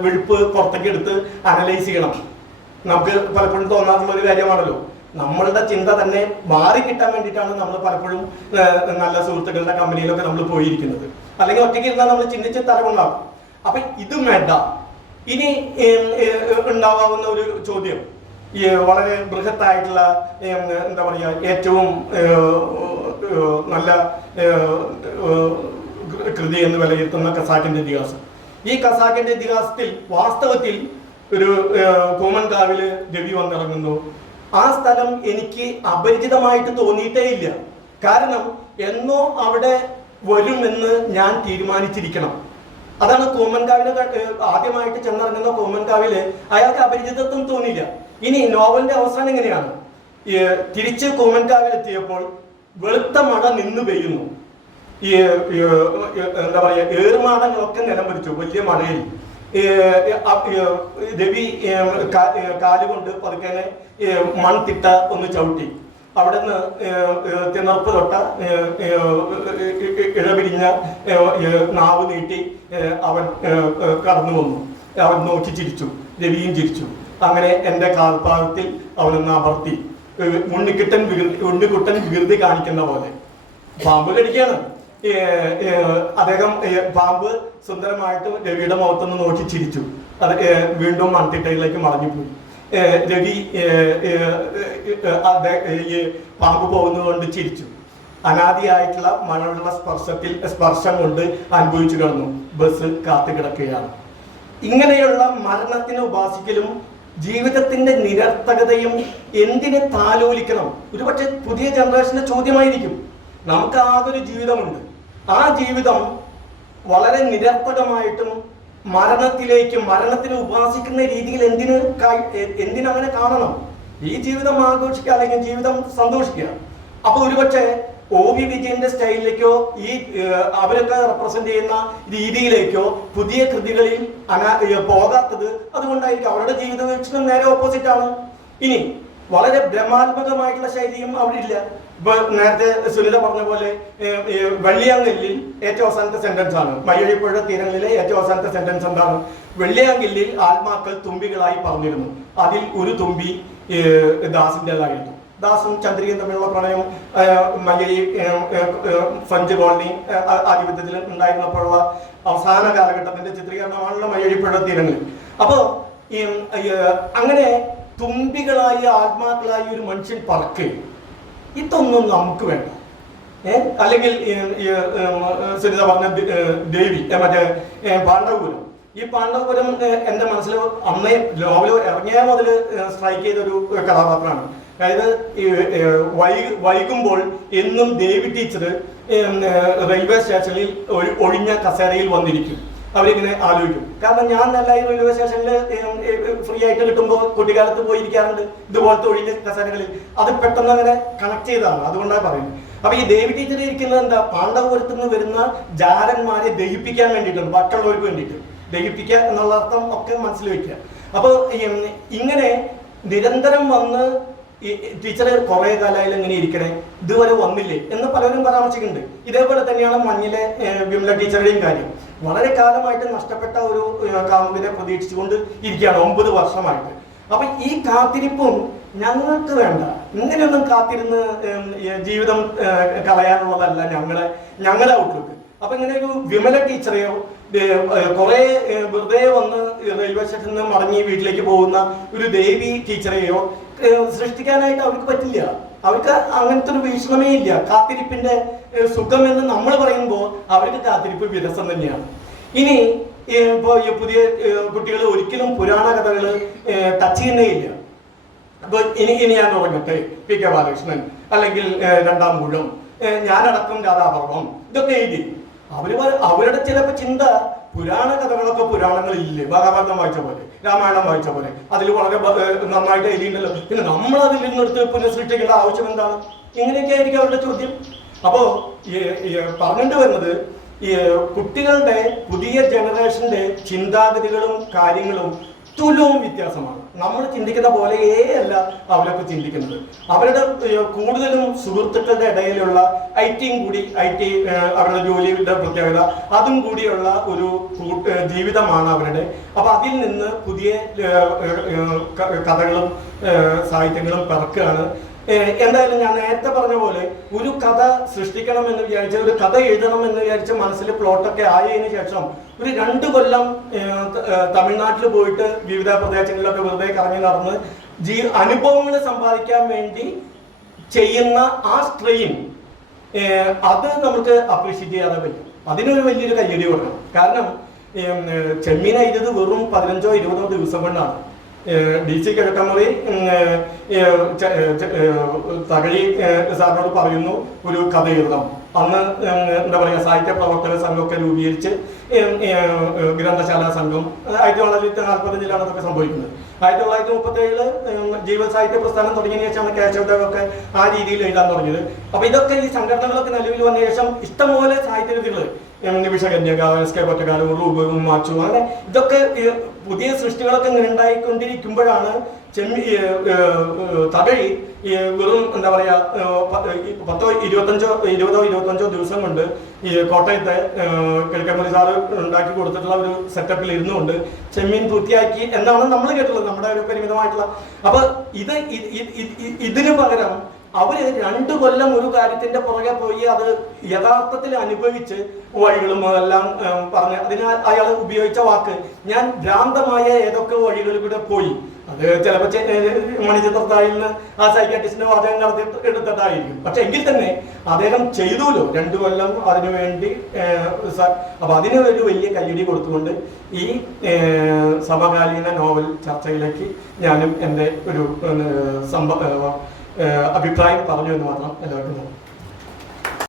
വെളുപ്പ് പുറത്തേക്ക് എടുത്ത് അനലൈസ് ചെയ്യണം. നമുക്ക് പലപ്പോഴും തോന്നാറുള്ള ഒരു കാര്യമാണല്ലോ. നമ്മളുടെ ചിന്ത തന്നെ മാറി കിട്ടാൻ വേണ്ടിയിട്ടാണ് നമ്മൾ പലപ്പോഴും നല്ല സുഹൃത്തുക്കളുടെ കമ്പനിയിലൊക്കെ നമ്മൾ പോയിരിക്കുന്നത്. അല്ലെങ്കിൽ ഒറ്റയ്ക്ക് ഇരുന്നാൽ നമ്മൾ ചിന്തിച്ച് തലമുണ്ടാകും. അപ്പൊ ഇതും വേണ്ട. ഇനി ഉണ്ടാവാവുന്ന ഒരു ചോദ്യം, ഈ വളരെ ബൃഹത്തായിട്ടുള്ള എന്താ പറയുക ഏറ്റവും നല്ല കൃതി എന്ന് വിലയിരുത്തുന്ന ഖസാക്കിന്റെ ഇതിഹാസം. ഈ ഖസാക്കിന്റെ ഇതിഹാസത്തിൽ വാസ്തവത്തിൽ ഒരു കൂമൻകാവില് രവി വന്നിറങ്ങുന്നു. ആ സ്ഥലം എനിക്ക് അപരിചിതമായിട്ട് തോന്നിയിട്ടേ ഇല്ല. കാരണം എന്നോ അവിടെ വരുമെന്ന് ഞാൻ തീരുമാനിച്ചിരിക്കണം. അതാണ് കൂമൻകാവിന് ആദ്യമായിട്ട് ചെന്നിറങ്ങുന്ന കൂമൻകാവില് അയാൾക്ക് അപരിചിതത്വം തോന്നിയില്ല. ഇനി നോവലിന്റെ അവസാനം എങ്ങനെയാണ്? തിരിച്ച് കൂമൻകാവിലെത്തിയപ്പോൾ വെളുത്ത മഴ നിന്ന് പെയ്യുന്നു. എന്താ പറയാ, ഏറുമാടങ്ങളൊക്കെ നിലംപരിച്ചു വലിയ മഴയിൽ. രവി കാലുകൊണ്ട് പതുക്കനെ മൺതിട്ട ഒന്ന് ചവിട്ടി. അവിടെ നിന്ന് തിണർപ്പ് തൊട്ട ഇഴപിരിഞ്ഞ നാവ് നീട്ടി അവൻ കടന്നു വന്നു. അവൻ നോക്കി ചിരിച്ചു, രവിയും ചിരിച്ചു. അങ്ങനെ എൻ്റെ കാൽപാദത്തിൽ അവനൊന്ന് അമർത്തി. ഉണ്ണിക്കുട്ടൻ വികൃതി കാണിക്കുന്ന പോലെ പാമ്പ് കടിക്കാണ്. അദ്ദേഹം പാമ്പ് സുന്ദരമായിട്ട് രവിയുടെ മുഖത്തൊന്ന് നോക്കി ചിരിച്ചു. അത് വീണ്ടും മൺതിട്ടയിലേക്ക് മടങ്ങിപ്പോയി. രവി പാമ്പ് പോകുന്നത് കൊണ്ട് ചിരിച്ചു. അനാദിയായിട്ടുള്ള മഴയുള്ള സ്പർശം കൊണ്ട് അനുഭവിച്ചു കിടന്നു. ബസ് കാത്തു കിടക്കുകയാണ്. ഇങ്ങനെയുള്ള മരണത്തിനെ ഉപാസിക്കലും ജീവിതത്തിന്റെ നിരർത്ഥകതയും എന്തിനെ താലോലിക്കണം? ഒരുപക്ഷെ പുതിയ ജനറേഷന്റെ ചോദ്യമായിരിക്കും. നമുക്ക് ആകൊരു ജീവിതമുണ്ട്. ആ ജീവിതം വളരെ നിരർത്ഥകമായിട്ടും മരണത്തിനെ ഉപാസിക്കുന്ന രീതിയിൽ എന്തിനങ്ങനെ കാണണം? ഈ ജീവിതം ആഘോഷിക്കുക, അല്ലെങ്കിൽ ജീവിതം സന്തോഷിക്കുക. അപ്പൊ ഒരുപക്ഷെ OV വിജയന്റെ സ്റ്റൈലിലേക്കോ അവരൊക്കെ റെപ്രസെന്റ് ചെയ്യുന്ന രീതിയിലേക്കോ പുതിയ കൃതികളിൽ പോകാത്തത് അതുകൊണ്ടായിരിക്കും. അവരുടെ ജീവിത വീക്ഷണം നേരെ ഓപ്പോസിറ്റ് ആണ്. ഇനി വളരെ ഭ്രമാത്മകമായിട്ടുള്ള ശൈലിയും അവിടെ ഇല്ല. ഇപ്പൊ നേരത്തെ സുനിത പറഞ്ഞ പോലെ വെള്ളിയാങ്കല്ലിൽ ഏറ്റവും അവസാനത്തെ സെന്റൻസ് ആണ്. മയ്യഴിപ്പുഴ തീരങ്ങളിലെ ഏറ്റവും അവസാനത്തെ സെന്റൻസ് എന്താണ്? വെള്ളിയാങ്കല്ലിൽ ആത്മാക്കൾ തുമ്പികളായി പറഞ്ഞിരുന്നു. അതിൽ ഒരു തുമ്പി ദാസിൻ്റെതായിരുന്നു. ദാസും ചന്ദ്രികയും തമ്മിലുള്ള പ്രണയം മയ്യഴി ഫ്രഞ്ച് കോളനി ആധിപത്യത്തിൽ ഉണ്ടായിരുന്നപ്പോഴുള്ള അവസാന കാലഘട്ടത്തിന്റെ ചിത്രീകരണമാണല്ലോ മയ്യഴിപ്പുഴ തീരങ്ങളിൽ. അപ്പോ അങ്ങനെ തുമ്പികളായി ആത്മാക്കളായി ഒരു മനുഷ്യൻ പറക്കുകയും ഇതൊന്നും നമുക്ക് വേണ്ട. അല്ലെങ്കിൽ സുനിത പറഞ്ഞ ദേവി മറ്റേ പാണ്ഡവപുരം. ഈ പാണ്ഡവപുരം എൻ്റെ മനസ്സിൽ അന്നേ നോവൽ ഇറങ്ങിയ മുതൽ സ്ട്രൈക്ക് ചെയ്തൊരു കഥാപാത്രമാണ്. അതായത് വൈകുമ്പോൾ എന്നും ദേവി ടീച്ചർ റെയിൽവേ സ്റ്റേഷനിൽ ഒഴിഞ്ഞ കസേരയിൽ വന്നിരിക്കും. അവരിങ്ങനെ ആലോചിക്കും. കാരണം ഞാൻ നല്ല റെയിൽവേ സ്റ്റേഷനിൽ ഫ്രീ ആയിട്ട് കിട്ടുമ്പോൾ കുട്ടിക്കാലത്ത് പോയിരിക്കാറുണ്ട് ഇതുപോലത്തെ ഒഴിഞ്ഞ കസേരകളിൽ. അത് പെട്ടെന്ന് അങ്ങനെ കണക്ട് ചെയ്തതാണ്, അതുകൊണ്ടാണ് പറയുന്നത്. അപ്പൊ ഈ ദേവി ടീച്ചർ ഇരിക്കുന്നത് എന്താ? പാണ്ഡവപുരത്ത് നിന്ന് വരുന്ന ജാരന്മാരെ ദഹിപ്പിക്കാൻ വേണ്ടിയിട്ടാണ്, മറ്റുള്ളവർക്ക് വേണ്ടിയിട്ട് ദഹിപ്പിക്കുക എന്നുള്ള അർത്ഥം ഒക്കെ മനസ്സിൽ വെക്കുക. അപ്പൊ ഇങ്ങനെ നിരന്തരം വന്ന് ടീച്ചർ കുറെ കാലമായാലും ഇങ്ങനെ ഇരിക്കണേ, ഇതുവരെ വന്നില്ലേ എന്ന് പലരും പരാമർശിക്കുന്നുണ്ട്. ഇതേപോലെ തന്നെയാണ് മഞ്ഞിലെ വിമല ടീച്ചറുടെയും കാര്യം. വളരെ കാലമായിട്ട് നഷ്ടപ്പെട്ട ഒരു കാമുകിനെ പ്രതീക്ഷിച്ചുകൊണ്ട് ഇരിക്കുകയാണ് 9 വർഷമായിട്ട്. അപ്പൊ ഈ കാത്തിരിപ്പും ഞങ്ങൾക്ക് വേണ്ട. ഇങ്ങനെയൊന്നും കാത്തിരുന്ന് ജീവിതം കളയാനുള്ളതല്ല ഞങ്ങളെ ഔട്ട്ലുക്ക്. അപ്പൊ ഇങ്ങനെ ഒരു വിമല ടീച്ചറെയോ കുറെ വെറുതെ വന്ന് റെയിൽവേ സ്റ്റേഷനിൽ നിന്ന് മടങ്ങി വീട്ടിലേക്ക് പോകുന്ന ഒരു ദേവി ടീച്ചറെയോ സൃഷ്ടിക്കാനായിട്ട് അവർക്ക് പറ്റില്ല. അവർക്ക് അങ്ങനത്തെ ഒരു വീക്ഷണമേ ഇല്ല. കാത്തിരിപ്പിന്റെ സുഖം എന്ന് നമ്മൾ പറയുമ്പോൾ അവർക്ക് കാത്തിരിപ്പ് വിരസം തന്നെയാണ്. ഇനി ഇപ്പോ പുതിയ കുട്ടികൾ ഒരിക്കലും പുരാണ കഥകൾ ടച്ച് ചെയ്യുന്നേയില്ല. അപ്പൊ ഇനി ഞാൻ ഉറങ്ങട്ടെ, PK ബാലകൃഷ്ണൻ അല്ലെങ്കിൽ രണ്ടാം മൂഴം, ഞാനടക്കം രാധാപർവം, ഇതൊക്കെ എഴുതി അവരുടെ ചിലപ്പോൾ ചിന്ത പുരാണ കഥകളൊക്കെ പുരാണങ്ങളില്ലേ, മഹാഭാരതം വായിച്ച പോലെ, രാമായണം വായിച്ച പോലെ അതിൽ വളരെ നന്നായിട്ട് എഴുതിയിട്ടുണ്ടല്ലോ, പിന്നെ നമ്മൾ അതിൽ നിന്നെടുത്ത് പുനഃസൃഷ്ടിക്കേണ്ട ആവശ്യം എന്താണ്? ഇങ്ങനെയൊക്കെ ആയിരിക്കും അവരുടെ ചോദ്യം. അപ്പോ പറഞ്ഞിട്ട് വരുന്നത് കുട്ടികളുടെ പുതിയ ജനറേഷന്റെ ചിന്താഗതികളും കാര്യങ്ങളും തുലവും വ്യത്യാസമാണ്. നമ്മൾ ചിന്തിക്കുന്ന പോലെയേ അല്ല അവരൊക്കെ ചിന്തിക്കുന്നത്. അവരുടെ കൂടുതലും സുഹൃത്തുക്കളുടെ ഇടയിലുള്ള IT അവരുടെ ജോലിയുടെ പ്രത്യേകത, അതും കൂടിയുള്ള ഒരു ജീവിതമാണ് അവരുടെ. അപ്പൊ അതിൽ നിന്ന് പുതിയ കഥകളും സാഹിത്യങ്ങളും പിറക്കുകയാണ്. എന്തായാലും ഞാൻ നേരത്തെ പറഞ്ഞ പോലെ ഒരു കഥ സൃഷ്ടിക്കണം എന്ന് വിചാരിച്ച, ഒരു കഥ എഴുതണം എന്ന് വിചാരിച്ച മനസ്സിൽ പ്ലോട്ടൊക്കെ ആയതിനു ശേഷം ഒരു 2 കൊല്ലം തമിഴ്നാട്ടിൽ പോയിട്ട് വിവിധ പ്രദേശങ്ങളിലൊക്കെ വെറുതെ കറങ്ങി നടന്ന് അനുഭവങ്ങൾ സമ്പാദിക്കാൻ വേണ്ടി ചെയ്യുന്ന ആ സ്ട്രെയിൻ, അത് നമുക്ക് അപ്രീഷിയേറ്റ് ചെയ്യാതെ പറ്റും. അതിനൊരു വലിയൊരു കയ്യടി കൊടുക്കണം. കാരണം ചെമ്മീൻ എഴുതിയത് വെറും 15-20 ദിവസം കൊണ്ടാണ്. DC കിഴക്കമുറി തകഴി സാറിനോട് പറയുന്നു ഒരു കഥ എഴുതണം, അന്ന് എന്താ പറയുക സാഹിത്യ പ്രവർത്തക സംഘമൊക്കെ രൂപീകരിച്ച് ഗ്രന്ഥശാല സംഘം 1945 അതൊക്കെ സംഭവിക്കുന്നത്. 1937 ജീവൻ സാഹിത്യ പ്രസ്ഥാനം തുടങ്ങിയ ശേഷമാണ് കേശവദേവൊക്കെ ആ രീതിയിൽ എഴുതാൻ തുടങ്ങിയത്. അപ്പൊ ഇതൊക്കെ ഈ സംഘടനകളൊക്കെ നിലവിൽ വന്ന ശേഷം ഇഷ്ടംപോലെ സാഹിത്യകൃതികൾ നിമിഷകന്യക, എസ്.കെ. പൊറ്റക്കാട്, ഉറൂബ്, മാച്ചു, അങ്ങനെ ഇതൊക്കെ പുതിയ സൃഷ്ടികളൊക്കെ ഇങ്ങനെ ഉണ്ടായിക്കൊണ്ടിരിക്കുമ്പോഴാണ് തകഴി വെറും എന്താ പറയാ 20-25 ദിവസം കൊണ്ട് ഈ കോട്ടയത്തെ കിഴക്കമ്പലി സാറ് ഉണ്ടാക്കി കൊടുത്തിട്ടുള്ള ഒരു സെറ്റപ്പിൽ ഇരുന്നുകൊണ്ട് ചെമ്മീൻ പൂർത്തിയാക്കി എന്നാണ് നമ്മൾ കേട്ടുള്ളത്, നമ്മുടെ ഒരു പരിമിതമായിട്ടുള്ള. അപ്പൊ ഇതിനു പകരം അവര് 2 കൊല്ലം ഒരു കാര്യത്തിന്റെ പുറകെ പോയി അത് യഥാർത്ഥത്തിൽ അനുഭവിച്ച് വഴികളും എല്ലാം പറഞ്ഞ് അതിനാൽ അയാൾ ഉപയോഗിച്ച വാക്ക് ഞാൻ ഭ്രാന്തമായ ഏതൊക്കെ വഴികളിൽ കൂടെ പോയി. അത് ചിലപ്പോൾ മണിച്ചിത്രത്താഴിൽ നിന്ന് ആ സൈക്കാട്രിസ്റ്റിന്റെ വാചകം നടത്തി എടുത്തിട്ടായിരിക്കും. പക്ഷെ എങ്കിൽ തന്നെ അദ്ദേഹം ചെയ്തുല്ലോ 2 കൊല്ലം അതിനുവേണ്ടി. അപ്പൊ അതിന് ഒരു വലിയ കയ്യടി കൊടുത്തുകൊണ്ട് ഈ സമകാലീന നോവൽ ചർച്ചയിലേക്ക് ഞാനും എൻ്റെ ഒരു അഭിപ്രായം പറഞ്ഞു എന്ന് മാത്രം എല്ലാവർക്കും